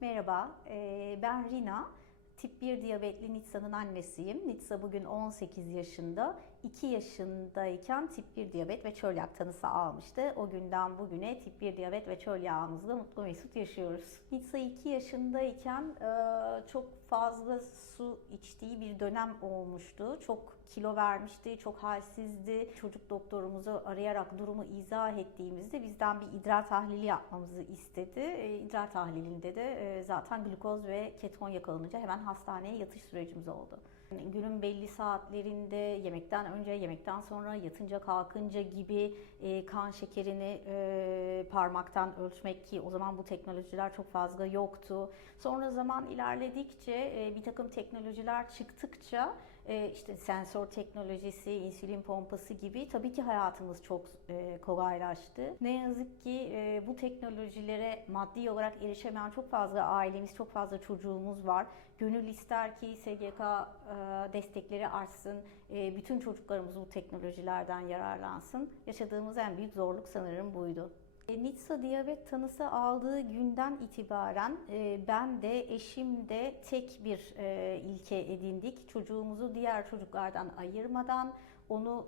Merhaba, ben Rina. Tip 1 diyabetli Nitsa'nın annesiyim. Nitsa bugün 18 yaşında. 2 yaşındayken tip 1 diyabet ve çölyak tanısı almıştı. O günden bugüne tip 1 diyabet ve çölyağımızla mutlu mesut yaşıyoruz. Nitsa 2 yaşındayken eee, çok fazla su içtiği bir dönem olmuştu. Çok kilo vermişti, çok halsizdi. Çocuk doktorumuzu arayarak durumu izah ettiğimizde bizden bir idrar tahlili yapmamızı istedi. E, İdrar tahlilinde de e, zaten glukoz ve keton yakalanınca hemen hastaneye yatış sürecimiz oldu. Günün belli saatlerinde yemekten önce, yemekten sonra, yatınca kalkınca gibi e, kan şekerini e, parmaktan ölçmek ki o zaman bu teknolojiler çok fazla yoktu. Sonra zaman ilerledikçe e, bir takım teknolojiler çıktıkça e, işte sensör teknolojisi, insülin pompası gibi tabii ki hayatımız çok e, kolaylaştı. Ne yazık ki e, bu teknolojilere maddi olarak erişemeyen çok fazla ailemiz, çok fazla çocuğumuz var. Gönül ister ki SGK e, destekleri artsın, e, bütün çocuklarımız bu teknolojilerden yararlansın. Yaşadığımız en büyük zorluk sanırım buydu. E, Nitsa diyabet tanısı aldığı günden itibaren ben de eşim de tek bir ilke edindik. Çocuğumuzu diğer çocuklardan ayırmadan onu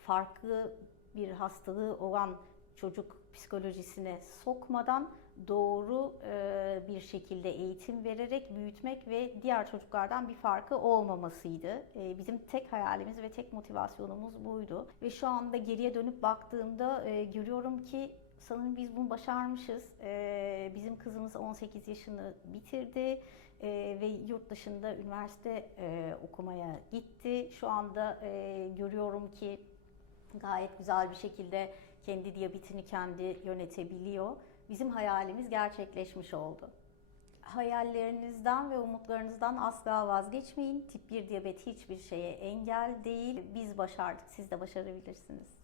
farklı bir hastalığı olan çocuk psikolojisine sokmadan doğru e, bir şekilde eğitim vererek büyütmek ve diğer çocuklardan bir farkı olmamasıydı. E, bizim tek hayalimiz ve tek motivasyonumuz buydu. Ve şu anda geriye dönüp baktığımda e, görüyorum ki sanırım biz bunu başarmışız. E, bizim kızımız 18 yaşını bitirdi e, ve yurt dışında üniversite e, okumaya gitti. Şu anda e, görüyorum ki gayet güzel bir şekilde kendi diyabetini kendi yönetebiliyor. Bizim hayalimiz gerçekleşmiş oldu. Hayallerinizden ve umutlarınızdan asla vazgeçmeyin. Tip 1 diyabet hiçbir şeye engel değil. Biz başardık, siz de başarabilirsiniz.